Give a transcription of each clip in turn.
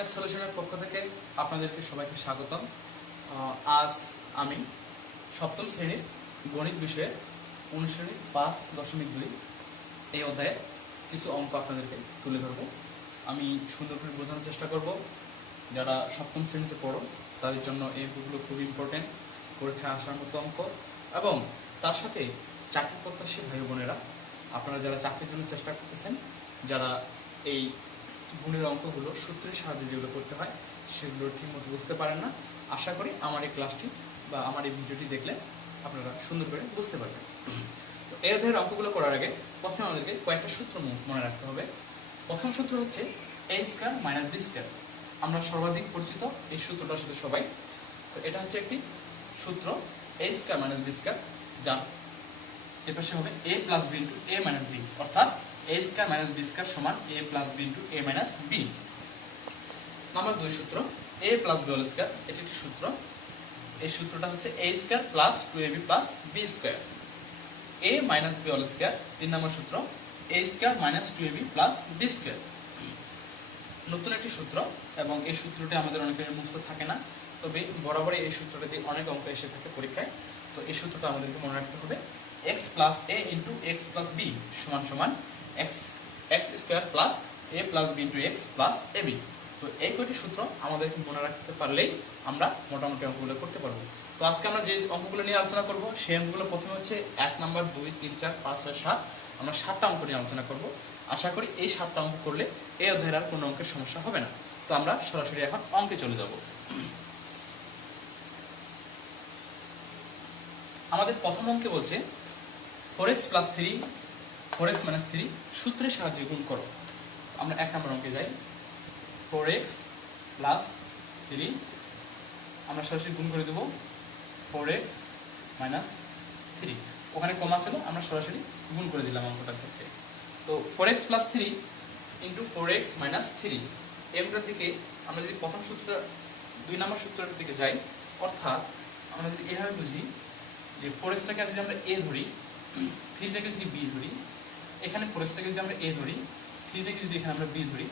Math সলিউশনের পক্ষ থেকে আপনাদেরকে সবাইকে স্বাগতম। আজ আমি সপ্তম শ্রেণীর গণিত বিষয়ে অনুশীলনী 5.2 এই অধ্যায়ে কিছু অঙ্ক আপনাদেরকে তুলে ধরব। আমি সুন্দর করে বোঝানোর চেষ্টা করব। যারা সপ্তম শ্রেণীতে পড়ো তাদের জন্য এই অঙ্কগুলো খুব ইম্পর্টেন্ট, পরীক্ষায় আসার মতো অঙ্ক। এবং তার সাথে চাকরি প্রত্যাশী ভাই বোনেরা, আপনারা যারা চাকরির জন্য চেষ্টা করতেছেন, যারা এই গুণের অঙ্কগুলো সূত্রের সাহায্যে যেগুলো করতে হয় সেগুলো ঠিকমতো বুঝতে পারেন না, আশা করি আমার এই ক্লাসটি বা আমার এই ভিডিওটি দেখলে আপনারা সুন্দর করে বুঝতে পারবেন। তো এই অধ্যায়ের অঙ্কগুলো করার আগে প্রথমে আমাদেরকে কয়েকটা সূত্র মনে রাখতে হবে। প্রথম সূত্র হচ্ছে a square minus b square. আমরা সর্বাধিক পরিচিত এই সূত্রটার সাথে সবাই। তো এটা হচ্ছে একটি সূত্র a square minus b square, যার এর পাশে হবে a plus b into a minus b, অর্থাৎ a square minus b square সমান a plus b into a minus b। Number 2 সূত্র a plus b whole square, এটি একটি সূত্র। এই সূত্রটা হচ্ছে a square plus 2ab plus b square. a minus b whole square 3 number সূত্র a square minus 2ab plus b square. নতুন একটি সূত্র, এবং এই সূত্রটি আমাদের অনেকের মুখস্থ থাকে না, তবে বরাবরই এই সূত্রটা দিয়ে অনেক অঙ্ক এসে থাকে পরীক্ষায়। তো এই সূত্রটা আমাদেরকে মনে রাখতে হবে, x plus a into x plus b সমান সমান x square plus a plus B into x plus A b. তো এই কয়টি সূত্র আমাদেরকে মনে রাখতে পারলেই আমরা মোটামুটি অঙ্কগুলো করতে পারবো। তো আজকে আমরা যে অঙ্কগুলো নিয়ে আলোচনা করব সেই অঙ্কগুলো প্রথমে হচ্ছে 1 নাম্বার 2 3 4 5 6 7, আমরা 7টা অঙ্ক নিয়ে আলোচনা করব। আশা করি এই 7টা অঙ্ক করলে এই অধ্যায়ের আর কোনো অঙ্কের সমস্যা হবে না। তো আমরা সরাসরি এখন অঙ্কে চলে যাব। আমাদের প্রথম অঙ্কে বলছে 4x প্লাস 3 4x মাইনাস 3 সূত্রের সাহায্যে গুণ করো। আমরা 1 নম্বর অঙ্কে যাই। 4x প্লাস 3 আমরা সরাসরি গুণ করে দেব 4x মাইনাস 3। ওখানে কমা ছিল, আমরা সরাসরি গুণ করে দিলাম অঙ্কটার ক্ষেত্রে। তো 4x plus 3 into 4x minus 3, এটার দিকে আমরা যদি প্রথম সূত্র 2 নম্বর সূত্রের দিকে যাই, অর্থাৎ আমরা যদি এভাবে বুঝি যে 4xটাকে যদি আমরা a ধরি, 3টাকে যদি b ধরি, এখানে 4xটাকে যদি আমরা a ধরি, 3টাকে যদি এখানে আমরা b ধরি,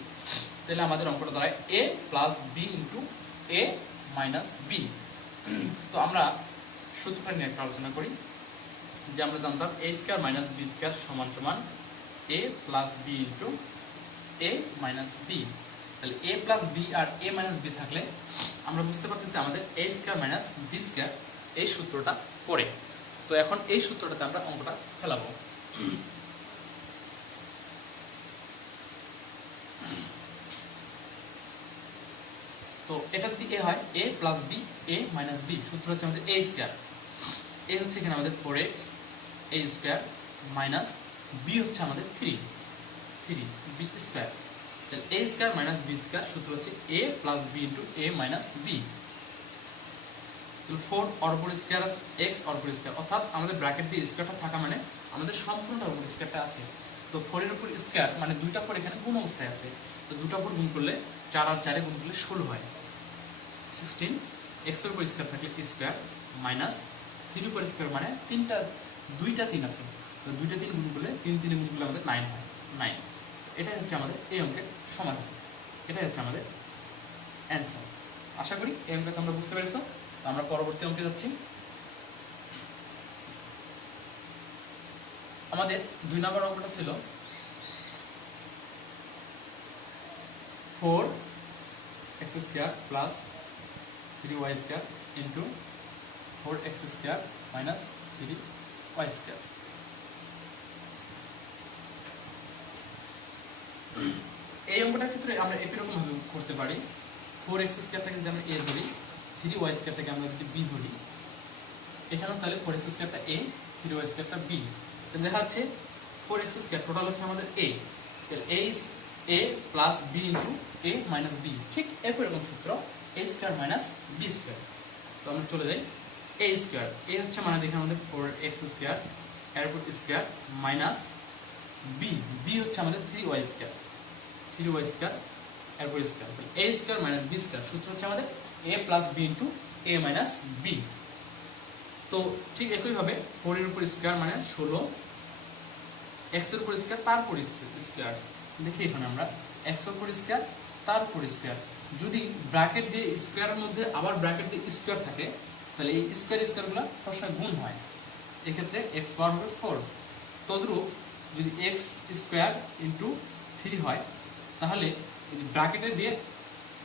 তাহলে আমাদের অঙ্কটা দাঁড়ায় a plus b into a minus b। তো আমরা সূত্রটা নিয়ে একটা আলোচনা করি, যে আমরা জানতাম a square minus b square সমান সমান a plus b into a minus b। তাহলে a প্লাস b আর a মাইনাস b থাকলে আমরা বুঝতে পারতেছি আমাদের a square minus b square এই সূত্রটা পড়ে। তো এখন এই সূত্রটাতে আমরা অঙ্কটা ফেলাবো। তো এটা যদি a হয় a plus b a minus b, সূত্র হচ্ছে আমাদের a স্কয়ার। a হচ্ছে এখানে আমাদের 4x a square minus b হচ্ছে আমাদের 3b স্কয়ার। তাহলে a square minus b square সূত্র হচ্ছে a plus b into a minus b। 4 or উপর স্কয়ার x অর উপর স্কয়ার, অর্থাৎ আমাদের ব্র্যাকেট দিয়ে স্কয়ারটা থাকা মানে আমাদের সম্পূর্ণ উপর স্কয়ারটা আছে। তো 4 এর উপর স্কয়ার মানে দুইটা পর এখানে গুণ অবস্থায় আছে। তো দুটো পর গুণ করলে 4 আর 4 এ গুণ করলে 16 হয় 16। x এর উপর স্কয়ার থাকলে স্কয়ার মাইনাস 3 উপর স্কয়ার মানে দুইটা 3 আছে। তো দুইটা 3 গুণ করলে 3 3 গুণ করলে আমাদের 9 হয় 9। এটাই হচ্ছে আমাদের এই অঙ্কের সমাধান, এটাই হচ্ছে আমাদের অ্যান্সার। আশা করি এই অঙ্কটা তোমরা বুঝতে পেরেছো। আমরা পরবর্তী অঙ্কে যাচ্ছি। আমাদের 2 নম্বর অঙ্কটা ছিল 4x square plus 3y square into 4x square minus 3y square. এই অঙ্কটার ক্ষেত্রে আমরা এরকম ভাবে করতে পারি, 4x স্কয়ারটাকে যদি আমরা a ধরি, 3y স্কয়ারটাকে আমরা যদি b ধরি, এখানেও তাহলে 4x স্কয়ারটা a 3y স্কয়ারটা b। তো দেখা যাচ্ছে 4x স্কয়ার টোটাল হচ্ছে আমাদের a, তাহলে a is a plus b into a minus b। ঠিক এরকম সূত্র a square minus b square. তো আমরা চলে যাই a স্কয়ার, a হচ্ছে মানে দেখে আমাদের 4x স্কয়ার এর উপর স্কয়ার মাইনাস b, b হচ্ছে আমাদের 3y স্কয়ার 3y স্কয়ার এর উপর স্কয়ার। তাহলে a square minus b square সূত্র হচ্ছে আমাদের a plus b into a minus b। তো ঠিক একইভাবে 4 এর উপর স্কয়ার মানে 16, x এর উপর স্কয়ার তার উপর স্কয়ার। দেখি এখানে আমরা x এর উপর স্কয়ার তার উপর স্কয়ার যদি ব্র্যাকেট দিয়ে স্কোয়ারের মধ্যে আবার ব্র্যাকেট দিয়ে স্কোয়ার থাকে, তাহলে এই স্কোয়ারগুলো সবসময় গুণ হয়। এক্ষেত্রে এক্স পাওয়ার হবে 4। তদ্রূপ যদি এক্স স্কোয়ার ইন্টু 3 হয়, তাহলে ব্র্যাকেটে দিয়ে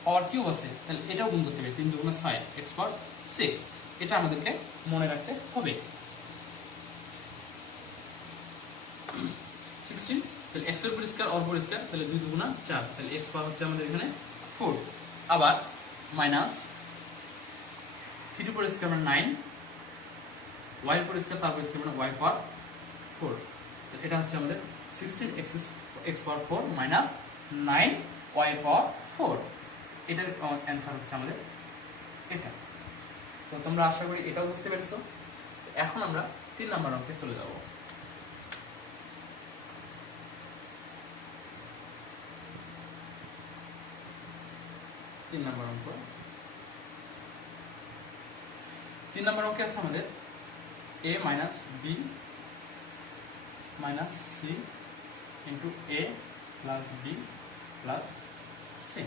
পাওয়ার কিউব আছে, তাহলে এটাও গুণ করতে হবে, 3 দুগুণে 6, এক্স পাওয়ার 6। এটা আমাদেরকে মনে রাখতে হবে। 16, তাহলে এক্স এর উপর স্কয়ার অর উপর স্কয়ার, তাহলে 2 দুগুণা 4, তাহলে এক্স পাওয়ার হচ্ছে আমাদের এখানে 4। আবার মাইনাস 3 উপর স্কয়ার মানে 9, y উপর স্কয়ার তারপর স্কয়ার মানে y পাওয়ার 4। এটা হচ্ছে আমাদের 16 x পাওয়ার 4 মাইনাস 9 y পাওয়ার 4। এটার অ্যান্সার হচ্ছে আমাদের এটা। তো তোমরা আশা করি এটাও বুঝতে পেরেছো। এখন আমরা 3 নম্বর অঙ্কে চলে যাব। তিন নম্বর অঙ্কে আছে আমাদের a minus b minus c into a plus b plus c.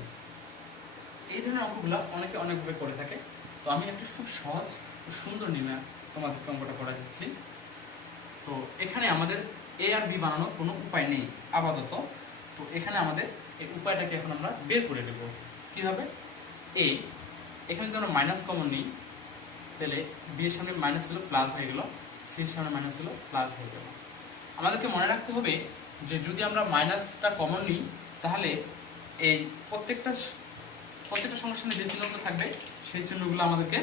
এই ধরনের অঙ্কগুলো অনেকে অনেকভাবে করে থাকে। তো আমি একটা খুব সহজ ও সুন্দর নির্ণয় তোমাদেরকে অঙ্কটা করা দিচ্ছি। তো এখানে আমাদের এ আর বি বানানোর কোনো উপায় নেই আপাতত। তো এখানে আমাদের এই উপায়টাকে এখন আমরা বের করে নেব। কীভাবে? এ এখানে যদি আমরা মাইনাস কমন নিই, তাহলে বি এর সামনে মাইনাস ছিল প্লাস হয়ে গেল, সি এর সামনে মাইনাস ছিল প্লাস হয়ে গেল। আমাদেরকে মনে রাখতে হবে যে যদি আমরা মাইনাসটা কমন নিই, তাহলে এই প্রত্যেকটা সংখ্যার সামনে যে চিহ্নগুলো থাকবে সেই চিহ্নগুলো আমাদেরকে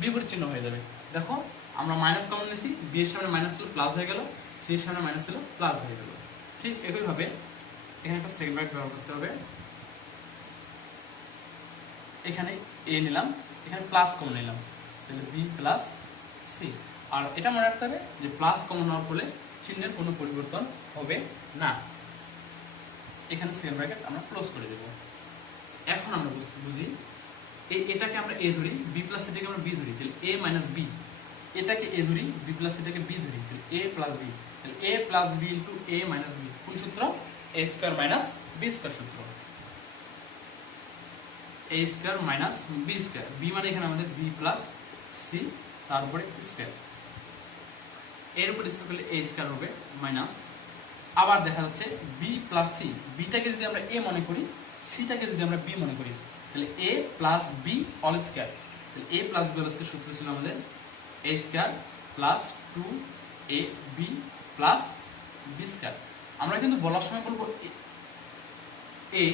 বিপরীত চিহ্ন হয়ে যাবে। দেখো আমরা মাইনাস কমন নিয়েছি, বি এর সামনে মাইনাস ছিল প্লাস হয়ে গেল, সি এর সামনে মাইনাস ছিল প্লাস হয়ে গেল। ঠিক একইভাবে এখানে একটা সেকেন্ড ব্র্যাকেট ব্যবহার করতে হবে। এখানে এ নিলাম, এখানে প্লাস কমন নিলাম, তাহলে বি প্লাস সি। আর এটা মনে রাখতে হবে যে প্লাস কমন নেওয়ার ফলে চিহ্নের কোনো পরিবর্তন হবে না। এখানে সেকেন্ড ব্র্যাকেট আমরা ক্লোজ করে দেব। এখন আমরা বুঝি এটাকে আমরা এ ধরি, বি প্লাস এটাকে আমরা বি ধরি, তাহলে এ মাইনাস বি। এটাকে এ ধরি, বি প্লাস এটাকে বি ধরি, তাহলে এ প্লাস বি, তাহলে A plus B into A minus B. কোন সূত্র? A square minus B square সূত্র। A square minus B square, B মানে এখানে আমাদের বি প্লাস সি, তারপরে স্কয়ার, এর উপর স্কয়ার করলে এ স্কয়ার হবে মাইনাস। আবার দেখা যাচ্ছে বি প্লাস সি, বিটাকে যদি আমরা এ মনে করি, সিটাকে যদি আমরা বি মনে করি, তাহলে A plus B all square, তাহলে A plus B all square সূত্র ছিল আমাদের A square plus 2ab plus B square. আমরা কিন্তু বলার সময় বলবো এ,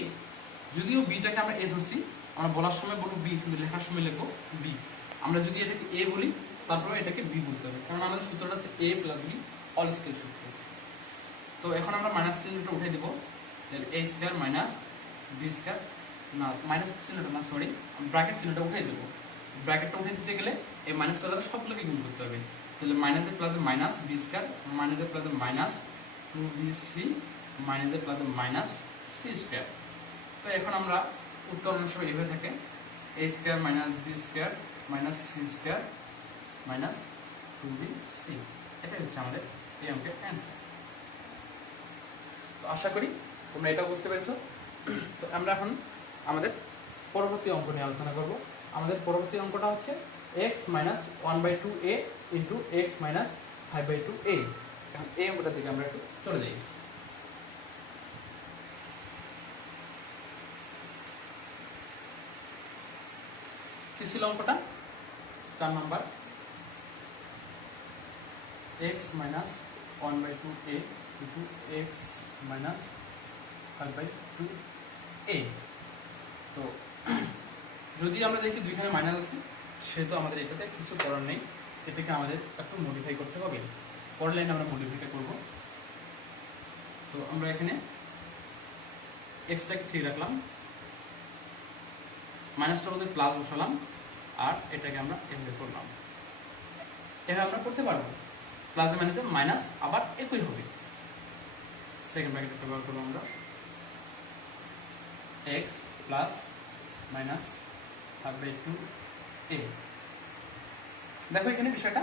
যদিও বিটাকে আমরা এ ধরছি, আমরা বলার সময় বলবো বি, কিন্তু লেখার সময় লিখবো বি। আমরা যদি এটাকে এ বলি, তারপরে এটাকে বি বলতে হবে, কারণ আমাদের সূত্রটা হচ্ছে এ প্লাস বি অল স্কয়ার সূত্র। তো এখন আমরা মাইনাস চিহ্নটা উঠে দিব, তাহলে এ স্কয়ার মাইনাস বি স্কয়ার, না মাইনাস চিহ্নটা না সরি, ব্র্যাকেট চিহ্নটা উঠে দেবো। ব্র্যাকেটটা উঠে দিতে গেলে এই মাইনাসটা দ্বারা সবগুলোকে গুণ করতে হবে, তাহলে মাইনাসে প্লাসে মাইনাস বি স্কয়ার মাইনাসে প্লাসে মাইনাস 2bc মাইনাসে প্লাসে মাইনাস সি স্কয়ার। তো এখন আমরা উত্তর অনুসারে এইভাবে থাকে A square minus B square minus C square minus 2bc। এটাই হচ্ছে আমাদের এই অঙ্কের অ্যান্সার। তো আশা করি তোমরা এটাও বুঝতে পেরেছো। তো আমরা এখন আমাদের পরবর্তী অঙ্ক নিয়ে আলোচনা করব। আমাদের পরবর্তী অঙ্কটা হচ্ছে x minus 1/2a into x minus 5/2a। এখন এই অঙ্কটার দিকে আমরা একটু চলে যাই। কি ছিল অঙ্কটা? 4 number, x minus 1/2a into x minus 5/2a। তো যদি আমরা দেখি দুইখানে মাইনাস আছে, সেহেতু আমাদের এটাতে কিছু করার নেই, এটাকে আমাদের একটু মডিফাই করতে হবে। পরের লাইনে আমরা মডিফাই করব। তো আমরা এখানে এক্সটাকে ঠিক রাখলাম, মাইনাসটার মধ্যে প্লাস বসালাম, আর এটাকে আমরা এভাবে করলাম। এভাবে আমরা করতে পারবো, প্লাসে মাইনাসে মাইনাস আবার একই হবে। সেকেন্ড ব্র্যাকেট ব্যবহার করবো আমরা, এক্স প্লাস মাইনাস 5/2a। দেখো এখানে বিষয়টা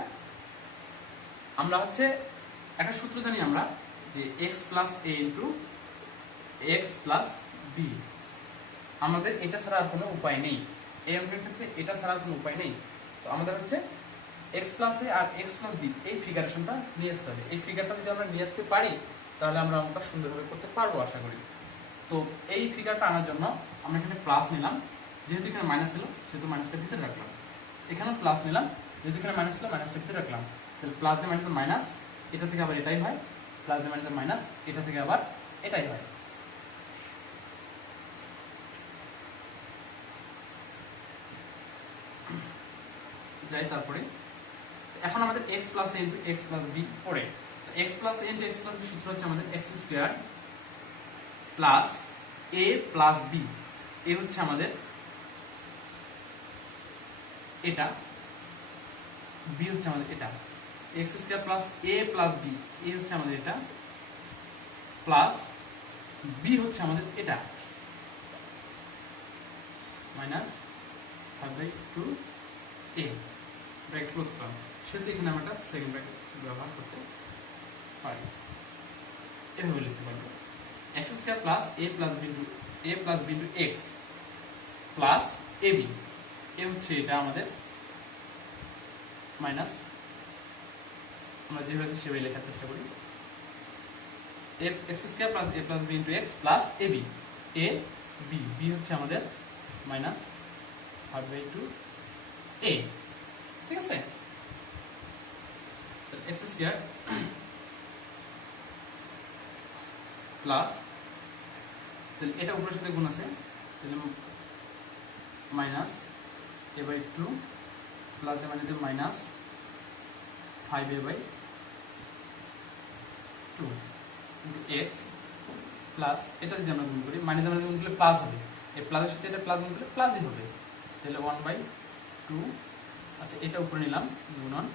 আমরা হচ্ছে একটা সূত্র জানি আমরা যে x plus a into x plus b. আমাদের এটা ছাড়া আর কোনো উপায় নেই, এই অঙ্কের ক্ষেত্রে এটা ছাড়া আর কোনো উপায় নেই। তো আমাদের হচ্ছে এক্স প্লাস এ আর এক্স প্লাস বি এই ফিগারেশনটা নিয়ে আসতে হবে। এই ফিগারটা যদি আমরা নিয়ে আসতে পারি তাহলে আমরা অঙ্কটা সুন্দরভাবে করতে পারবো আশা করি। তো এই ফিগারটা আনার জন্য আমরা এখানে প্লাস নিলাম, যেহেতু এখানে মাইনাস ছিল সেহেতু মাইনাসটা ভিতরে রাখলাম, এখানেও প্লাস নিলাম, যেহেতু এখানে মাইনাস ছিল মাইনাসটা ভিতরে রাখলাম। তাহলে প্লাস যে মাইনাস মাইনাস, এটা থেকে আবার এটাই হয়, প্লাস যে মাইনাস মাইনাস, এটা থেকে আবার এটাই হয়। যাই তারপরে এখন আমাদের x plus a into x plus b পড়ে। x plus a into x plus b সূত্র হচ্ছে আমাদের x square plus a plus b, এ হচ্ছে আমাদের এটা, b হচ্ছে আমাদের এটা, x square plus a plus b, এ হচ্ছে আমাদের এটা, প্লাস b হচ্ছে আমাদের এটা, মাইনাস 5/2a ব্র্যাকেট ক্লোজ করলাম। সেহেতু এখানে আমরা একটা সেকেন্ড ব্র্যাকেট ব্যবহার করতে পারি, এভাবে লিখতে পারবো X square plus A plus B into x plus A B, এ হচ্ছে এটা আমাদের মাইনাস, আমরা যেভাবে সেভাবে লেখার চেষ্টা করি, X square plus A plus B into x plus A B, B হচ্ছে আমাদের মাইনাস 5/2a, ঠিক আছে। এক্স স্কয়ার প্লাস, তাহলে এটা উপরের সাথে গুণ আছে, তাহলে মাইনাস a/2 প্লাস মানে minus 5a/2 into x plus, এটা যদি আমরা গুণ করি মাইনাস আমরা গুণ করলে প্লাস হবে, এই প্লাসের সাথে এটা প্লাস গুণ করলে প্লাসই হবে, তাহলে 1/2, আচ্ছা এটা উপরে নিলাম গুণন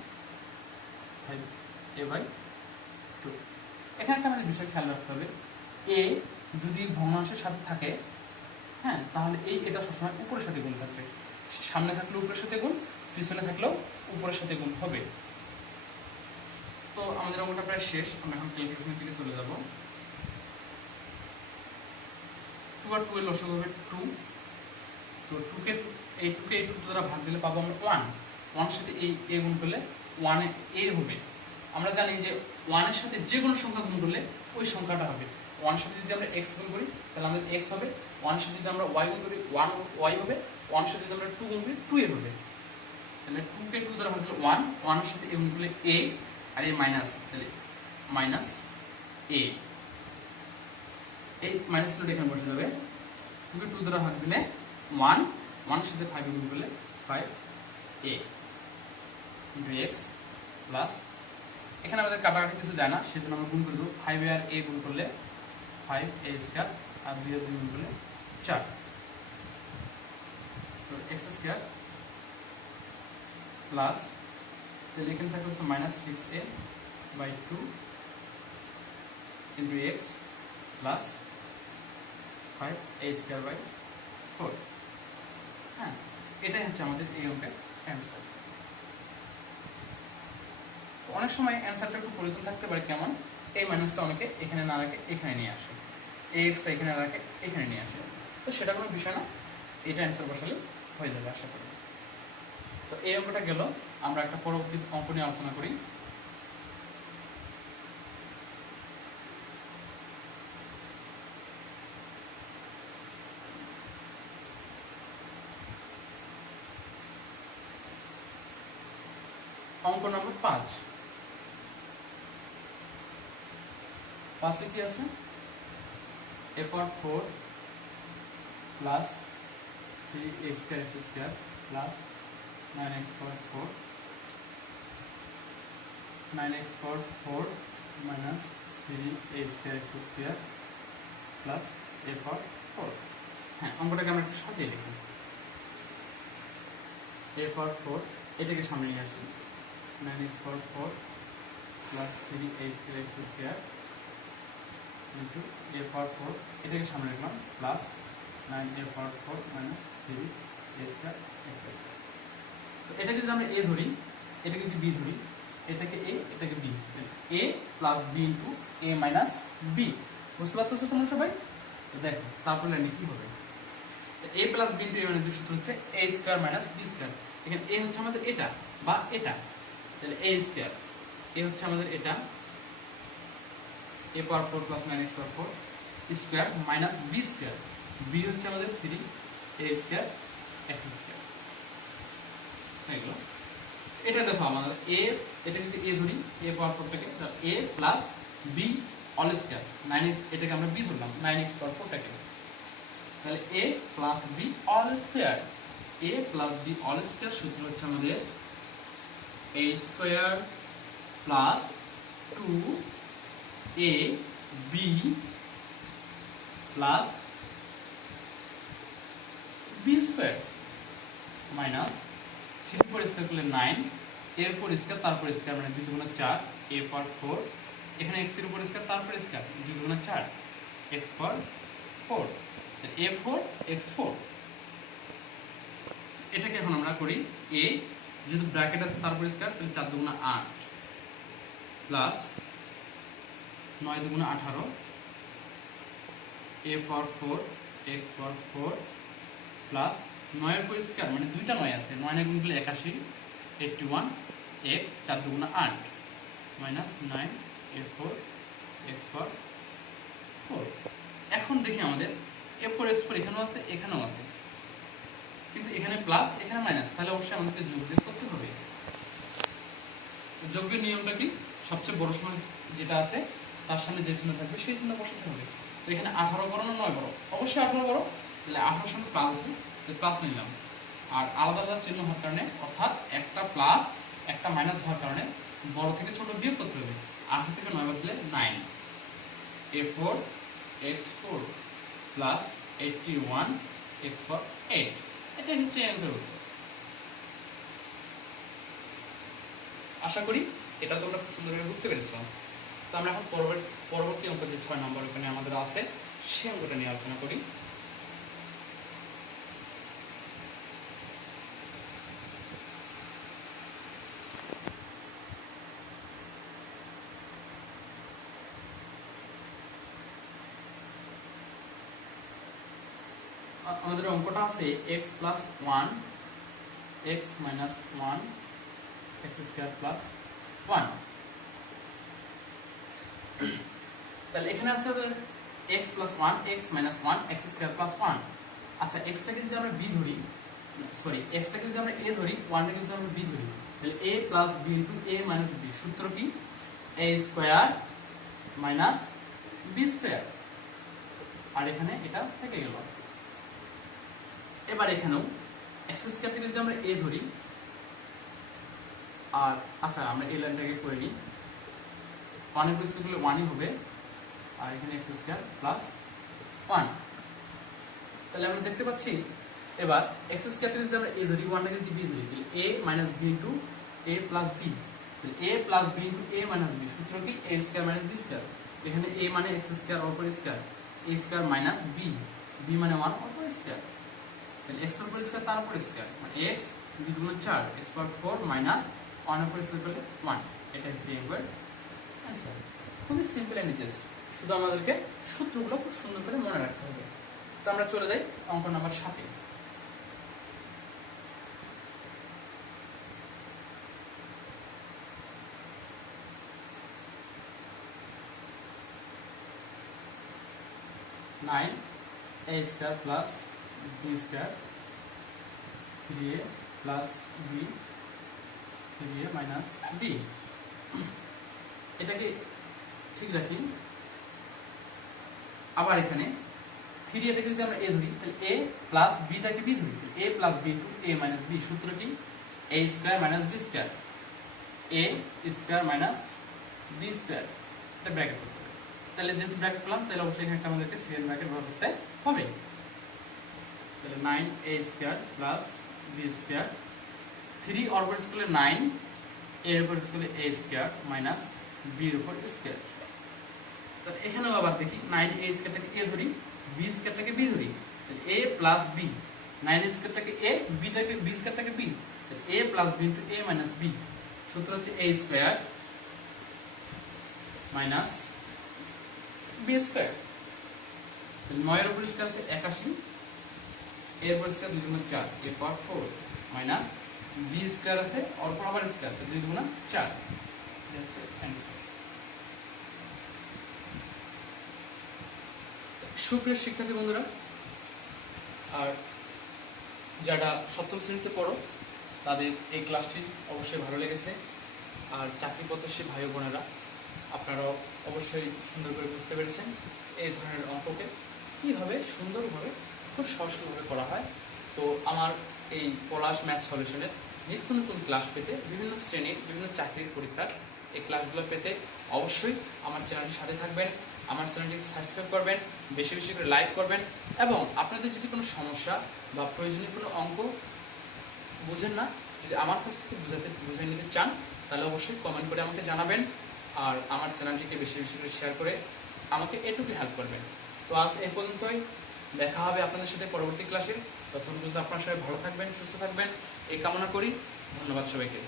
5a/2। এখানে একটা আমাদের বিষয় খেয়াল রাখতে হবে, এ যদি ভগ্নাংশের সাথে থাকে, হ্যাঁ, তাহলে এই এটা সবসময় উপরের সাথে গুণ থাকবে, সামনে থাকলেও উপরের সাথে গুণ, পিছনে থাকলেও উপরের সাথে গুণ হবে। তো আমাদের অঙ্কটা প্রায় শেষ, আমরা এখন ক্যালকুলেশনের দিকে চলে যাব। 2 আর 2 এর লসাগু হবে 2, তো 2 কে এই 2 দ্বারা ভাগ দিলে পাবো আমরা 1, 1 এর সাথে এই a গুণ করলে 1 এ a হবে। আমরা জানি যে 1 এর সাথে যে কোনো সংখ্যা গুণ করলে ওই সংখ্যাটা হবে, 1 এর সাথে যদি আমরা x গুণ করি তাহলে আমাদের x হবে, 1 এর সাথে যদি আমরা y গুণ করি 1 y হবে, 1 এর সাথে যদি আমরা 2 গুণ করি 2a হবে। তাহলে 2 কে 2 দ্বারা ভাগ দিলে 1, 1 এর সাথে a গুণ করলে a, আর এই মাইনাস, তাহলে মাইনাস a, এই মাইনাস চিহ্নটা এখানে বসে যাবে। 2 কে 2 দ্বারা ভাগ দিলে 1, 1 এর সাথে 5 গুণ করলে 5a ইন্টু x প্লাস, এখানে আমাদের কাটাকাটি কিছু যায় না সেজন্য আমরা গুণ করে দেবো, 5a আর a গুণ করলে 5a স্কয়ার, আর 2 আর 2 গুণ করলে 4, তো x স্কয়ার প্লাস, তাহলে এখানে থাকবে হচ্ছে minus 6a/2 into x plus 5a square by 4, হ্যাঁ, এটাই হচ্ছে আমাদের এই অঙ্কের অ্যান্সার। অনেক সময় অ্যান্সারটা একটু পরিবর্তন থাকতে পারে, কেমন, এই মাইনাসটা অনেকে এখানে না রাখে এখানে নিয়ে আসে, এই এক্সটা এখানে রাখে এখানে নিয়ে আসে, তো সেটা কোনো বিষয় না, এটা অ্যান্সার বসালে হয়ে যাবে আশা করি। তো এই অঙ্কটা গেল, আমরা একটা পরবর্তী অঙ্ক নিয়ে আলোচনা করি। অঙ্ক নম্বর 5, 5 কি আছে, a power 4 plus 3x square plus 9x power 4, 9x power 4 minus 3a square square plus a পাওয়ার 4। হ্যাঁ, অঙ্কটাকে আমরা একটু সাজিয়ে লিখি, a পাওয়ার 4 এটাকে সামনে নিয়ে আসি, 9x power 4 plus 3a square into a পাওয়ার 4, এটাকে সামনে রাখলাম, প্লাস 9a পাওয়ার 4 minus 3a square x square. তো এটাকে যদি আমরা a ধরি, এটাকে যদি b ধরি, এটাকে a এটাকে b, a plus b into a minus b, বুঝতে পারতেছো তোমরা সবাই? তো দেখো তারপর লাইনে কি হবে, a plus b into a minus b সূত্র হচ্ছে a square minus b square. এখানে a হচ্ছে আমাদের এটা বা এটা, তাহলে a স্কয়ার, a হচ্ছে আমাদের এটা a power 4 plus 9x power 4 square minus b square, b হচ্ছে আমাদের 3 a স্কয়ার x স্কয়ার হয়ে গেল। এটা দেখো আমাদের a, এটা যদি a ধরি a পাওয়ার 4 টাকে a plus b all square 9x, এটাকে আমরা b ধরলাম 9x পাওয়ার 4 টাকে, তাহলে a plus b all square, a plus b all square সূত্র হচ্ছে আমাদের a square plus 2ab plus b square minus 3 পর স্কয়ার করলে 9, এর পর স্কয়ার তারপর স্কয়ার মানে 2 গুণা 4 a পাওয়ার 4, এখানে x এর উপর স্কয়ার তারপর স্কয়ার 2 গুণা 4 x পাওয়ার 4, a4 x4। এটাকে এখন আমরা করি a, যেহেতু ব্র্যাকেট আছে তারপর স্কয়ার, তাহলে 4 দুগুণা 8 প্লাস 9 দুগুণা 18 a power 4 x power 4 plus 9 এর পর স্কয়ার মানে দুইটা 9 আছে, 9 এর গুণ করলে 81 81 x 4 দুগুণা 8 মাইনাস 9 a4 x পাওয়ার 4। এখন দেখি আমাদের a4 x4 এখানেও আছে এখানেও আছে, কিন্তু এখানে প্লাস এখানে মাইনাস, তাহলে অবশ্যই আমাদেরকে যোগ বিয়োগ করতে হবে। যোগ বিয়োগ নিয়মটা কি, সবচেয়ে বড় সমান যেটা আছে তার সামনে যে চিহ্ন থাকবে সেই চিহ্ন বসাতে হবে। তো এখানে 18 বড় না 9 বড়? অবশ্যই 18 বড়, তাহলে 18 সামনে প্লাস আছে, তাহলে প্লাস নিলাম। আর আলাদা আলাদা চিহ্ন হওয়ার কারণে, অর্থাৎ একটা প্লাস একটা মাইনাস হওয়ার কারণে বড় থেকে ছোট বিয়োগ করতে হবে। 18 থেকে 9 বাদ দিলে 9 a4 x4 প্লাস 81 x পাওয়ার 8। এটা হচ্ছে অ্যান্সার উত্তর। আশা করি এটা তোমরা খুব সুন্দরভাবে বুঝতে পেরেছো। তো আমরা এখন পরবর্তী অঙ্ক যে 6 নম্বর ওখানে আমাদের আছে সেই অঙ্কটা নিয়ে আলোচনা করি। আমাদের অঙ্কটা আছে x plus 1 x minus 1 x square plus 1। তাহলে এখানে আছে x plus 1 x minus 1 x square plus 1। আচ্ছা x টাকে যদি আমরা b ধরি, সরি x টাকে যদি আমরা a ধরি, 1 টাকে যদি আমরা b ধরি, তাহলে a plus b into a minus b সূত্র কি a square minus b square, আর এখানে এটা থেকে গেল। এবার এখানেও x স্কয়ার থেকে যদি আমরা a ধরি, আর আচ্ছা আমরা এই লাইনটাকে করে নিই, 1 এর স্কয়ার করলে 1ই হবে, আর এখানে x স্কয়ার প্লাস 1। তাহলে আমরা দেখতে পাচ্ছি এবার x স্কয়ার থেকে যদি আমরা a ধরি, 1 টাকে যদি b ধরি, তাহলে a minus b into a plus b, তাহলে a plus b into a minus b সূত্র কি a square minus b square. এখানে a মানে x স্কয়ার অর উপর square, a square minus b, b মানে 1 অর উপর স্কয়ার, তাহলে x এর উপর স্কয়ার তার উপর স্কয়ার মানে x 2 গুণ 4 x পাওয়ার 4 মাইনাস 1 এর উপর স্কয়ার করলে 1। এটা হচ্ছে এবার आंसर। খুবই সিম্পল এন্ড জাস্ট, শুধু আমাদেরকে সূত্রগুলো খুব সুন্দর করে মনে রাখতে হবে। তো আমরা চলে যাই অঙ্ক নাম্বার 7 এ। Nine A square plus B square 3a plus b 3a minus b। এটাকে ঠিক রাখি। আবার এখানে 3 এটাকে যদি আমরা a ধরি, তাহলে a প্লাস b টাকে b ধরি, a plus b into a minus b সূত্র কি a square minus b square, a square minus b square. এটা ব্র্যাকেট করতে হবে। তাহলে যেহেতু ব্র্যাকেট করলাম, তাহলে অবশ্যই এখানে আমাদেরকে সেকেন্ড ব্র্যাকেট ব্যবহার করতে হবে। তাহলে 9a square plus b square, 3 এর উপর স্কয়ার 9, a এর উপর square a square minus b এর উপর স্কয়ার। তাহলে এখানেও আবার দেখি 9a স্কয়ারটাকে a ধরি, b স্কয়ারটাকে b ধরি, তাহলে a plus b, 9 স্কয়ারটাকে a, b টাকে b স্কয়ারটাকে b, তাহলে a plus b into a minus b সূত্র হচ্ছে a square minus b square. তাহলে 9 এর উপর স্কয়ার আছে 81, a এর পর স্কয়ার 2 গুণ 4 a power 4 minus b square আছে ওর পর আবার স্কয়ার 2 গুণ 4 এটা হচ্ছে অ্যানসার। সুপ্রিয় শিক্ষার্থী বন্ধুরা, আর যারা সপ্তম শ্রেণীতে পড়ো তাদের এই ক্লাসটি অবশ্যই ভালো লেগেছে। আর চাকরি প্রত্যাশী ভাই বোনেরা আপনারাও অবশ্যই সুন্দর করে বুঝতে পেরেছেন এই ধরনের অঙ্ককে কীভাবে সুন্দরভাবে খুব সহজভাবে করা হয়। তো আমার এই পলাশ ম্যাথ সলিউশনের নিত্য নতুন ক্লাস পেতে বিভিন্ন শ্রেণীর বিভিন্ন চাকরির পরীক্ষার এই ক্লাসগুলো পেতে অবশ্যই আমার চ্যানেলটির সাথে থাকবেন, আমার চ্যানেলটিকে সাবস্ক্রাইব করবেন, বেশি বেশি করে লাইক করবেন এবং আপনাদের যদি কোনো সমস্যা বা প্রয়োজনীয় কোনো অঙ্ক বুঝেন না, যদি আমার কাছ থেকে বুঝে নিতে চান তাহলে অবশ্যই কমেন্ট করে আমাকে জানাবেন। আর আমার চ্যানেলটিকে বেশি বেশি করে শেয়ার করে আমাকে এটুকু হেল্প করবেন। তো আজ এই পর্যন্তই, দেখা হবে আপনাদের সাথে পরবর্তী ক্লাসে। ততক্ষণ পর্যন্ত আপনার সবাই ভালো থাকবেন, সুস্থ থাকবেন এই কামনা করি। ধন্যবাদ সবাইকে।